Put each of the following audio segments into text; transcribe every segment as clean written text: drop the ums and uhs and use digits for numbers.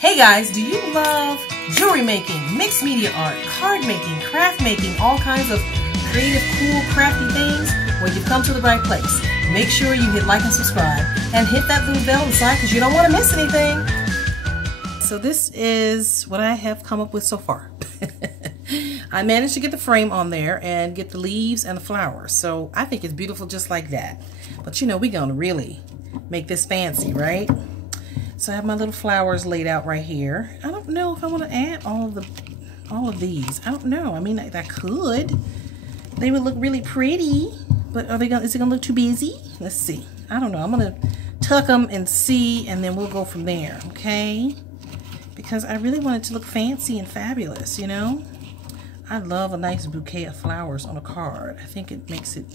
Hey guys, do you love jewelry making, mixed media art, card making, craft making, all kinds of creative, cool, crafty things? Well, you've come to the right place. Make sure you hit like and subscribe and hit that little bell inside because you don't want to miss anything. So this is what I have come up with so far. I managed to get the frame on there and get the leaves and the flowers. So I think it's beautiful just like that. But you know, we're gonna really make this fancy, right? So I have my little flowers laid out right here. I don't know if I want to add all of these. I don't know. I mean, I could. They would look really pretty, but is it gonna look too busy? Let's see. I don't know. I'm gonna tuck them and see, and then we'll go from there. Okay? Because I really want it to look fancy and fabulous. You know, I love a nice bouquet of flowers on a card. I think it makes it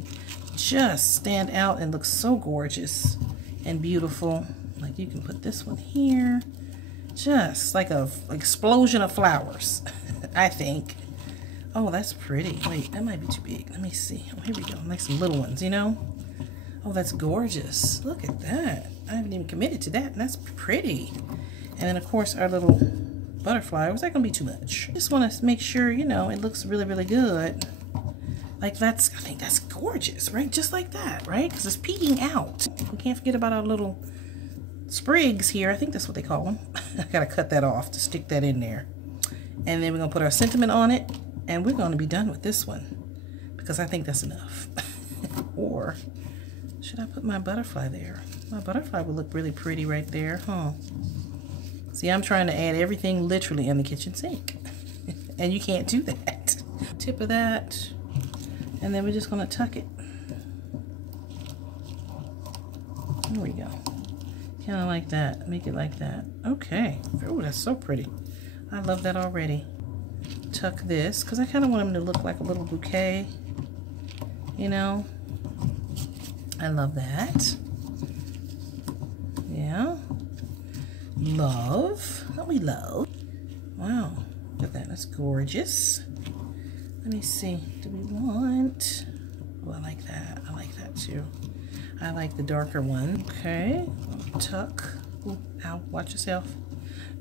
just stand out and look so gorgeous and beautiful. Like you can put this one here, just like a explosion of flowers. I think. Oh, that's pretty. Wait, that might be too big. Let me see. Oh, here we go. Like some little ones, you know. Oh, that's gorgeous. Look at that. I haven't even committed to that, and that's pretty. And then of course our little butterfly. Was that gonna be too much? Just want to make sure, you know, it looks really, really good. Like I think that's gorgeous, right? Just like that, right? Because it's peeking out. We can't forget about our little sprigs here. I think that's what they call them. I gotta cut that off to stick that in there. And then we're gonna put our sentiment on it, and we're gonna be done with this one because I think that's enough. Or should I put my butterfly there? My butterfly would look really pretty right there, huh? See, I'm trying to add everything literally in the kitchen sink. And you can't do that. Tip of that, and then we're just gonna tuck it. There we go. Kind of like that. Make it like that. Okay. Oh, that's so pretty. I love that already. Tuck this, because I kind of want them to look like a little bouquet. You know? I love that. Yeah. Love. Don't we love? Wow. Look at that. That's gorgeous. Let me see. Do we want... Oh, I like that. I like that too. I like the darker one. Okay. Tuck. Ooh, ow, watch yourself.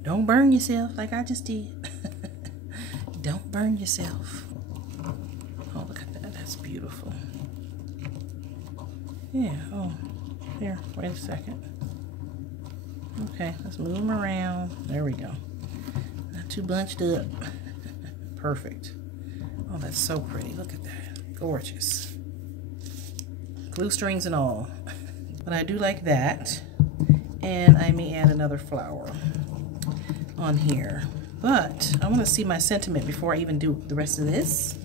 Don't burn yourself like I just did. Don't burn yourself. Oh, look at that. That's beautiful. Yeah. Oh, here. Wait a second. Okay, let's move them around. There we go. Not too bunched up. Perfect. Oh, that's so pretty. Look at that. Gorgeous. Glue strings and all. But I do like that. And I may add another flower on here. But I want to see my sentiment before I even do the rest of this.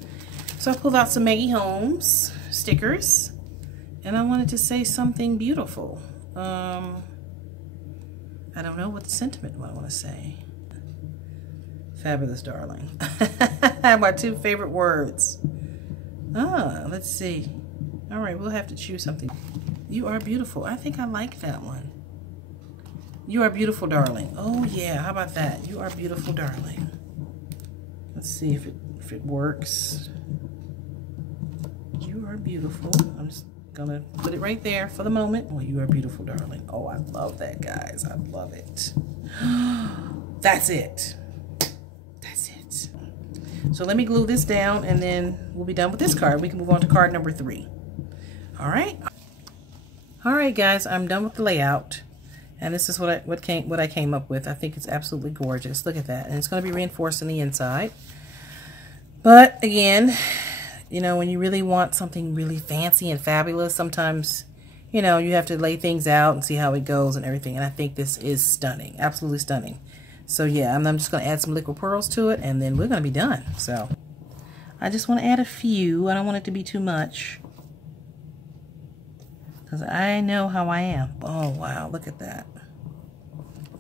So I pulled out some Maggie Holmes stickers. And I wanted to say something beautiful. I don't know what the sentiment I want to say. Fabulous, darling. My two favorite words. Let's see. All right, we'll have to choose something. You are beautiful. I think I like that one. You are beautiful, darling. Oh yeah, how about that? You are beautiful, darling. Let's see if it works. You are beautiful. I'm just gonna put it right there for the moment. Oh, you are beautiful, darling. Oh, I love that, guys. I love it. That's it. That's it. So let me glue this down, and then we'll be done with this card. We can move on to card number 3. All right. All right, guys. I'm done with the layout, and this is what I came up with. I think it's absolutely gorgeous. Look at that, and it's going to be reinforced on the inside. But again, you know, when you really want something really fancy and fabulous, sometimes, you know, you have to lay things out and see how it goes and everything. And I think this is stunning, absolutely stunning. So yeah, I'm just going to add some liquid pearls to it, and then we're going to be done. So I just want to add a few. I don't want it to be too much, because I know how I am. Oh, wow. Look at that.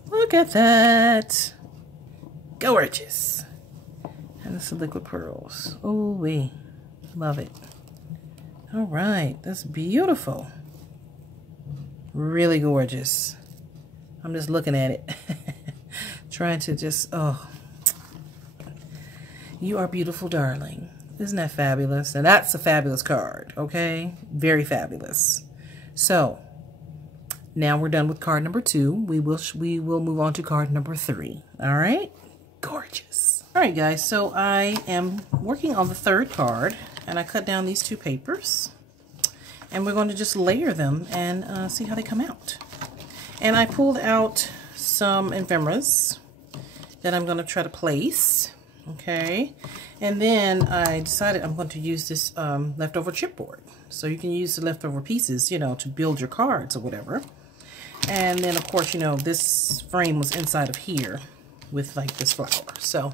Look at that. Gorgeous. And this is liquid pearls. Oh, wee. Love it. All right. That's beautiful. Really gorgeous. I'm just looking at it. Trying to just, oh. You are beautiful, darling. Isn't that fabulous? And that's a fabulous card, okay? Very fabulous. So, Now we're done with card number 2. We will move on to card number 3. All right, gorgeous. All right, guys. So I am working on the 3rd card, and I cut down these 2 papers, and we're going to just layer them and see how they come out. And I pulled out some ephemeras that I'm going to try to place. Okay, and then I decided I'm going to use this leftover chipboard. So you can use the leftover pieces, you know, to build your cards or whatever. And then, of course, you know, this frame was inside of here with like this flower. So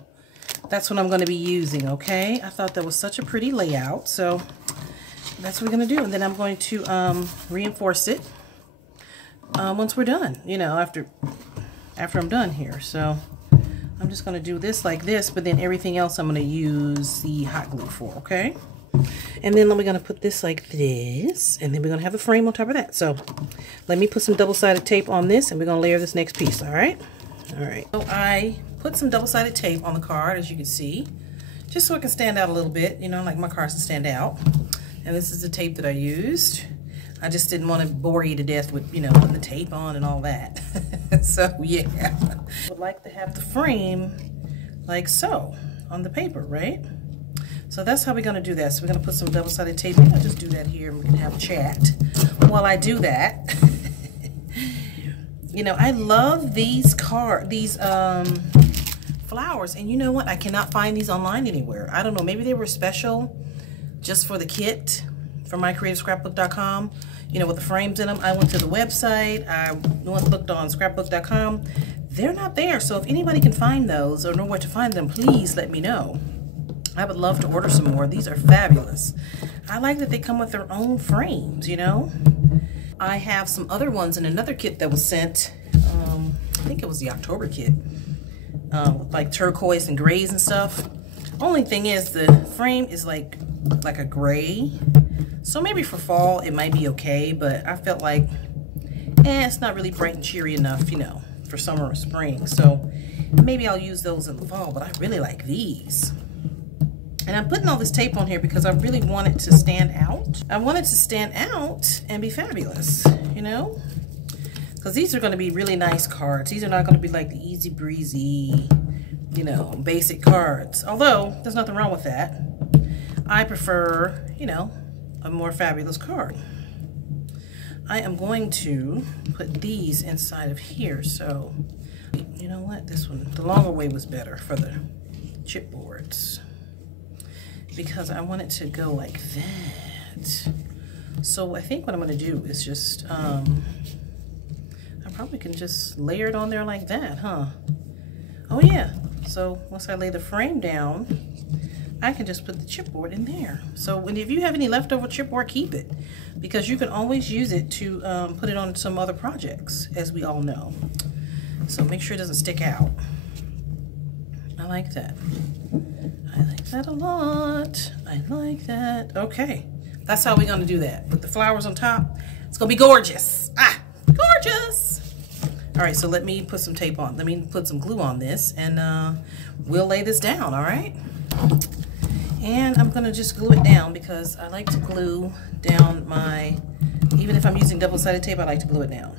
that's what I'm going to be using, okay? I thought that was such a pretty layout. So that's what we're going to do. And then I'm going to reinforce it once we're done, you know, after I'm done here. So I'm just going to do this like this, but then everything else I'm going to use the hot glue for, okay? And then we're going to put this like this, and then we're going to have a frame on top of that. So let me put some double-sided tape on this, and we're going to layer this next piece, all right? All right. So I put some double-sided tape on the card, as you can see, just so it can stand out a little bit, you know, like my cards to stand out. And this is the tape that I used. I just didn't want to bore you to death with, you know, putting the tape on and all that. So, yeah. I would like to have the frame like so on the paper, right? So that's how we're going to do that. So we're going to put some double-sided tape. Maybe I'll just do that here and we can have a chat while I do that. You know, I love these flowers. And you know what? I cannot find these online anywhere. I don't know. Maybe they were special just for the kit from mycreativescrapbook.com, you know, with the frames in them. I went to the website. I looked on scrapbook.com. They're not there. So if anybody can find those or know where to find them, please let me know. I would love to order some more. These are fabulous. I like that they come with their own frames, you know. I have some other ones in another kit that was sent. I think it was the October kit, like turquoise and grays and stuff. Only thing is the frame is like a gray. So maybe for fall it might be okay, but I felt like, it's not really bright and cheery enough, you know, for summer or spring. So maybe I'll use those in the fall, but I really like these. And I'm putting all this tape on here because I really want it to stand out. I want it to stand out and be fabulous, you know? Because these are going to be really nice cards. These are not going to be like the easy breezy, you know, basic cards. Although, there's nothing wrong with that. I prefer, you know, a more fabulous card. I am going to put these inside of here. So, you know what? This one, the longer way was better for the chipboards, because I want it to go like that. So I think what I'm going to do is just, I probably can just layer it on there like that, huh? Oh yeah. So once I lay the frame down, I can just put the chipboard in there. So if you have any leftover chipboard, keep it, because you can always use it to put it on some other projects, as we all know. So make sure it doesn't stick out. I like that. I like that a lot. I like that. Okay, that's how we're gonna do that. With the flowers on top, it's gonna be gorgeous. Ah, gorgeous. All right, so let me put some tape on. Let me put some glue on this, and we'll lay this down, all right? And I'm gonna just glue it down because I like to glue down my, even if I'm using double-sided tape, I like to glue it down.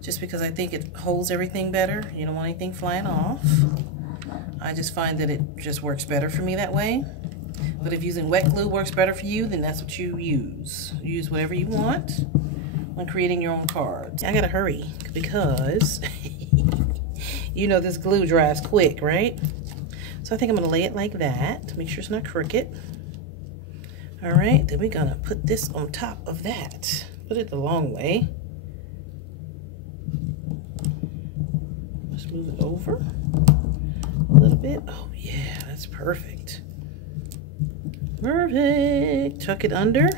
Just because I think it holds everything better. You don't want anything flying off. I just find that it just works better for me that way. But if using wet glue works better for you, then that's what you use. Use whatever you want when creating your own cards. I gotta hurry because you know this glue dries quick, right? So I think I'm gonna lay it like that to make sure it's not crooked. All right, then we're gonna put this on top of that. Put it the long way. Let's move it over a little bit. Oh yeah, that's perfect. Perfect. Tuck it under,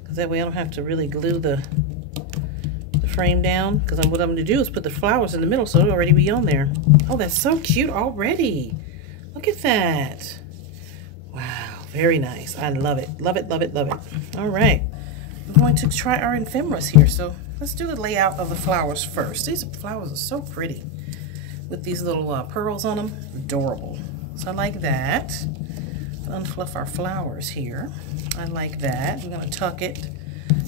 because that way I don't have to really glue the frame down, because what I'm going to do is put the flowers in the middle so it'll already be on there. Oh, that's so cute already. Look at that. Wow, very nice. I love it. Love it, love it, love it. All right. I'm going to try our ephemeras here. So let's do the layout of the flowers first. These flowers are so pretty with these little pearls on them. Adorable. So I like that. Unfluff our flowers here. I like that. We're going to tuck it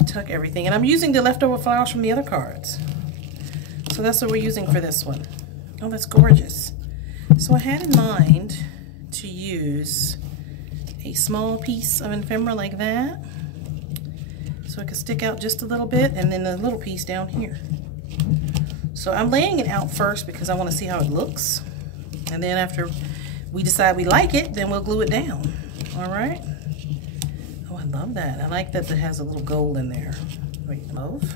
tuck everything. And I'm using the leftover flowers from the other cards. So that's what we're using for this one. Oh, that's gorgeous. So I had in mind to use a small piece of ephemera like that, so it could stick out just a little bit, and then a little piece down here. So I'm laying it out first because I want to see how it looks, and then after we decide we like it, then we'll glue it down. All right. Oh, I love that. I like that it has a little gold in there. Wait, love.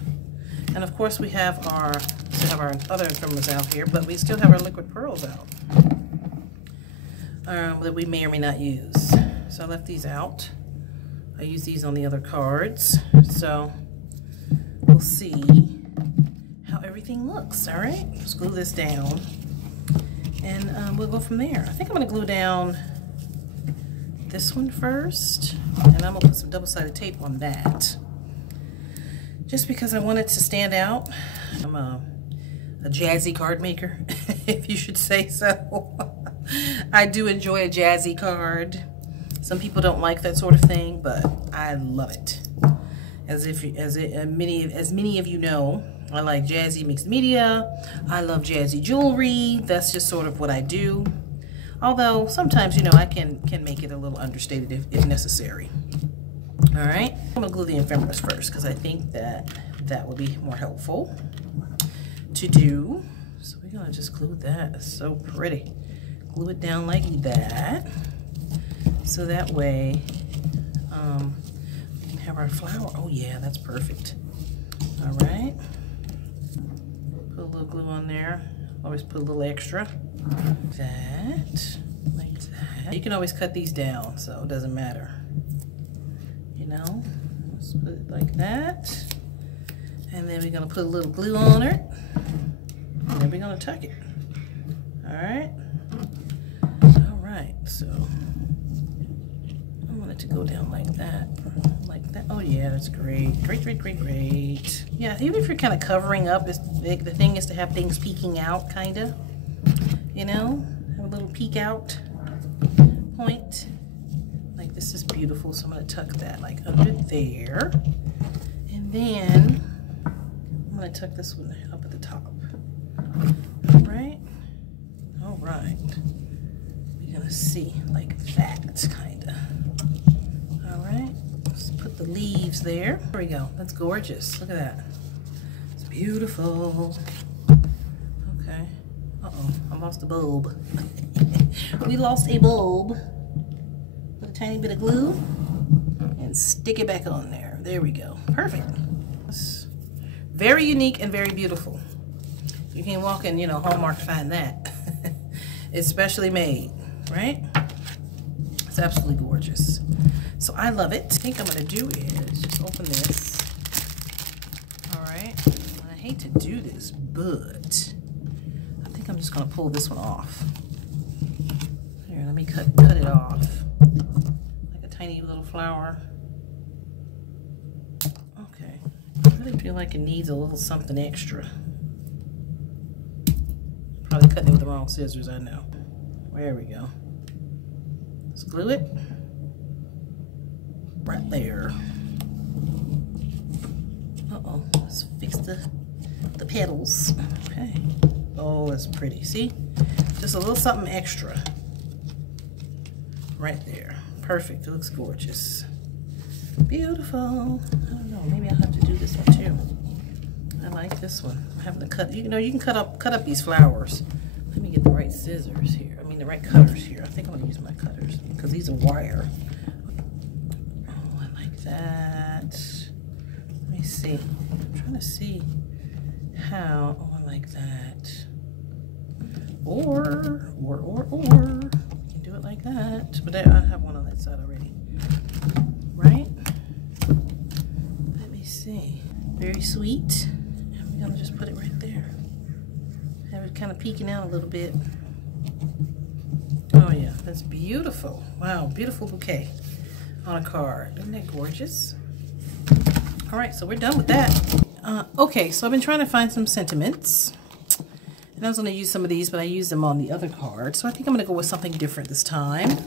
And of course we have our other ephemeras out here, but we still have our liquid pearls out that we may or may not use. So I left these out. I use these on the other cards. So we'll see how everything looks. All right, let's glue this down, and we'll go from there. I think I'm gonna glue down this one first, and I'm gonna put some double-sided tape on that, just because I want it to stand out. I'm a jazzy card maker, if you should say so. I do enjoy a jazzy card. Some people don't like that sort of thing, but I love it. As many of you know, I like jazzy mixed media. I love jazzy jewelry. That's just sort of what I do. Although sometimes, you know, I can make it a little understated if necessary. All right, I'm gonna glue the ephemeras first because I think that would be more helpful to do. So we're gonna just glue that. It's so pretty. Glue it down like that, so that way we can have our flower. Oh yeah, that's perfect. All right, put a little glue on there. Always put a little extra. That, like that. You can always cut these down, so it doesn't matter. You know, let's put it like that. And then we're gonna put a little glue on it. And then we're gonna tuck it. All right. All right, so I want it to go down like that. Like that. Oh yeah, that's great. Great, great, great, great. Yeah, even if you're kind of covering up, the thing is to have things peeking out, kind of. You know, have a little peek out point. Like, this is beautiful, so I'm gonna tuck that like under there. And then I'm gonna tuck this one up at the top. All right. All right. We're gonna see like that, kinda. All right. Let's put the leaves there. There we go. That's gorgeous. Look at that. It's beautiful. Okay. Uh-oh, I lost a bulb. We lost a bulb. Put a tiny bit of glue and stick it back on there. There we go. Perfect. That's very unique and very beautiful. You can walk in, you know, Hallmark to find that. It's specially made, right? It's absolutely gorgeous. So I love it. I think what I'm gonna do is just open this. All right. I hate to do this, but I think I'm just gonna pull this one off. Here, let me cut it off. Like a tiny little flower. Okay. I really feel like it needs a little something extra. Probably cutting it with the wrong scissors, I know. There we go. Let's glue it. Right there. Uh-oh, let's fix the petals. Okay. Oh, that's pretty. See? Just a little something extra. Right there. Perfect. It looks gorgeous. Beautiful. I don't know. Maybe I'll have to do this one too. I like this one. I'm having to cut. You know, you can cut up these flowers. Let me get the right scissors here. I mean, the right cutters here. I think I'm gonna use my cutters because these are wire. Oh, I like that. Let me see. I'm trying to see how. Oh, I like that. Or. You can do it like that. But I have one on that side already. Right? Let me see. Very sweet. And we're gonna just put it right there. Have it kind of peeking out a little bit. Oh yeah, that's beautiful. Wow, beautiful bouquet on a card. Isn't that gorgeous? All right, so we're done with that. Okay, so I've been trying to find some sentiments. And I was gonna use some of these, but I used them on the other card. So I think I'm gonna go with something different this time.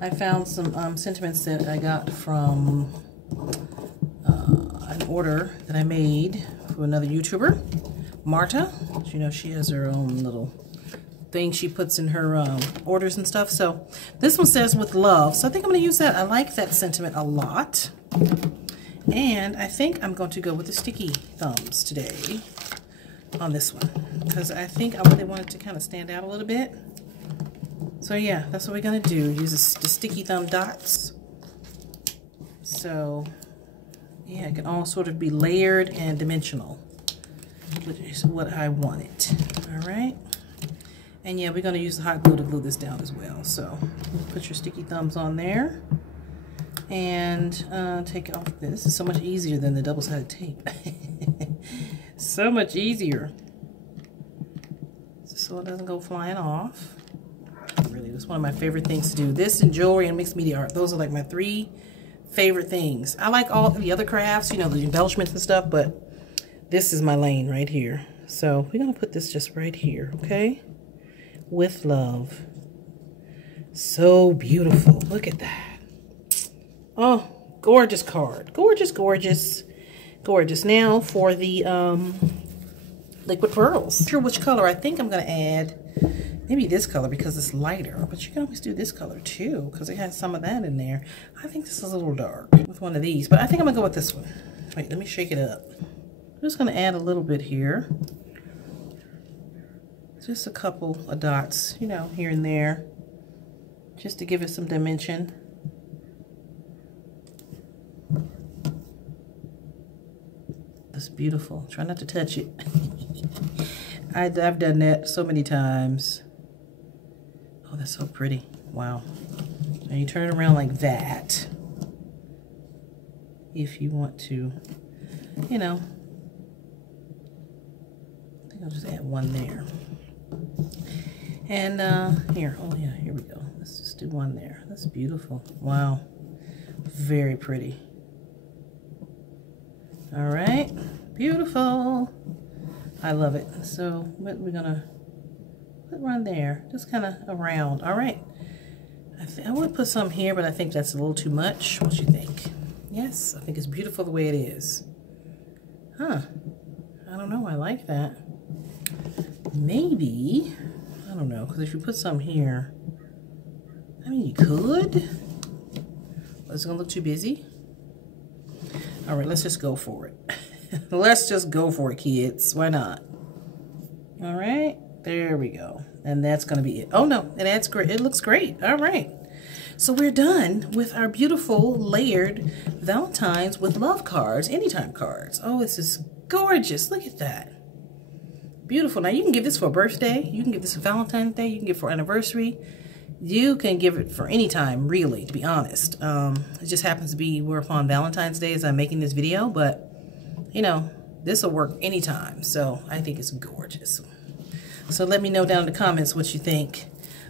I found some sentiments that I got from, I an order that I made for another YouTuber, Marta. You know, she has her own little thing she puts in her orders and stuff. So this one says with love. So I think I'm going to use that. I like that sentiment a lot. And I think I'm going to go with the sticky thumbs today on this one, because I think I really want it to kind of stand out a little bit. So yeah, that's what we're going to do. Use the sticky thumb dots. So yeah, it can all sort of be layered and dimensional, which is what I wanted. All right. And yeah, we're going to use the hot glue to glue this down as well. So put your sticky thumbs on there and take off this. This is so much easier than the double-sided tape. So much easier. So it doesn't go flying off. Really, it's one of my favorite things to do. This and jewelry and mixed media art. Those are like my 3 favorite things. I like all the other crafts, you know, the embellishments and stuff, but this is my lane right here. So we're going to put this just right here, okay? With love. So beautiful. Look at that. Oh, gorgeous card. Gorgeous, gorgeous, gorgeous. Now for the liquid pearls. Not sure which color. I think I'm going to add maybe this color because it's lighter, but you can always do this color too because it has some of that in there. I think this is a little dark with one of these, but I think I'm going to go with this one. Wait, let me shake it up. I'm just going to add a little bit here. Just a couple of dots, you know, here and there, just to give it some dimension. That's beautiful. Try not to touch it. I've done that so many times. Oh, that's so pretty. Wow. Now you turn it around like that. If you want to, you know. I think I'll just add one there. And here, oh yeah, here we go. Let's just do one there. That's beautiful. Wow. Very pretty. All right. Beautiful. I love it. So what we're gonna put one there, just kind of around. All right. I want to put some here, but I think that's a little too much. What you think? Yes, I think it's beautiful the way it is. Huh. I don't know. I like that. Maybe, I don't know, because if you put some here, I mean, you could. But it's going to look too busy. All right, let's just go for it. Let's just go for it, kids. Why not? All right, there we go. And that's going to be it. Oh, no, it adds great. It looks great. All right. So we're done with our beautiful layered Valentines with love cards, anytime cards. Oh, this is gorgeous. Look at that. Beautiful. Now you can give this for a birthday. You can give this for Valentine's Day. You can give it for anniversary. You can give it for any time, really, to be honest. It just happens to be we're upon Valentine's Day as I'm making this video, but you know, this will work anytime. So I think it's gorgeous. So let me know down in the comments what you think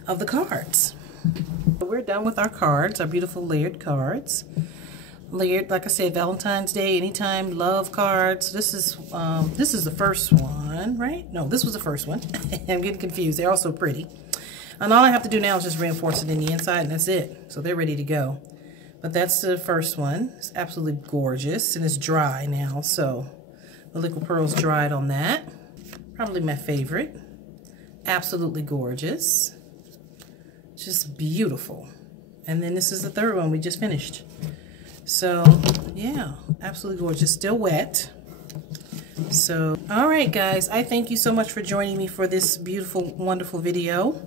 of the cards. We're done with our cards, our beautiful layered cards. Layered, like I said, Valentine's Day, anytime, love cards. This is the first one, right? No, this was the first one. I'm getting confused. They're all so pretty. And all I have to do now is just reinforce it in the inside, and that's it. So they're ready to go. But that's the first one. It's absolutely gorgeous, and it's dry now. So the liquid pearls dried on that. Probably my favorite. Absolutely gorgeous. Just beautiful. And then this is the third one we just finished. So, yeah, absolutely gorgeous. Still wet. So, all right, guys. I thank you so much for joining me for this beautiful, wonderful video.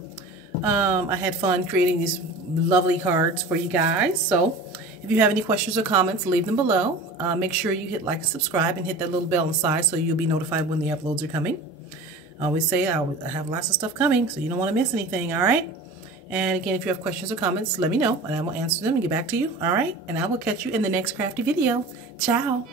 I had fun creating these lovely cards for you guys. So, if you have any questions or comments, leave them below. Make sure you hit like and subscribe and hit that little bell on the side so you'll be notified when the uploads are coming. I always say I have lots of stuff coming, so you don't want to miss anything, all right? And again, if you have questions or comments, let me know, and I will answer them and get back to you, all right? And I will catch you in the next crafty video. Ciao.